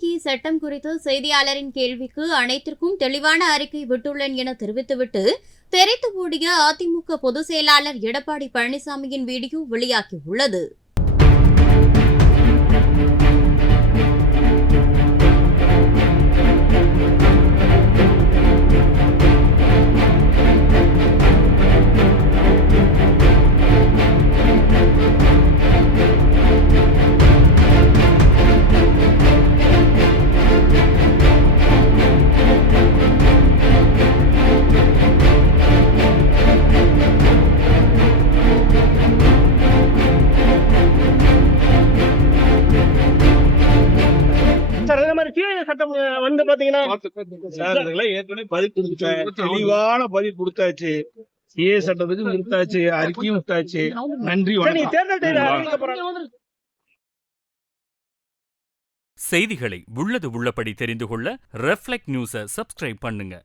CAA சட்டம் குறித்து செய்தியாளரின் கேள்விக்கு அனைத்திற்கும் தெளிவான அறிக்கை விட்டுள்ளேன் என தெரிவித்துவிட்டு தெரித்து ஓடிய அதிமுக பொதுச் செயலாளர் எடப்பாடி பழனிசாமியின் வீடியோ வெளியாகியுள்ளது. சட்டம் வந்து பாத்தீங்கன்னா ஏற்கனவே பதில் கொடுத்தாச்சு, தெளிவான பதில் கொடுத்தாச்சு. சிஏ சட்டத்துக்கு கொடுத்தாச்சு, அறிக்கையும் கொடுத்தாச்சு. நன்றி. செய்திகளை உள்ளது உள்ளபடி தெரிந்து கொள்ள ரெஃப்ளெக்ட் நியூஸை சப்ஸ்கிரைப் பண்ணுங்க.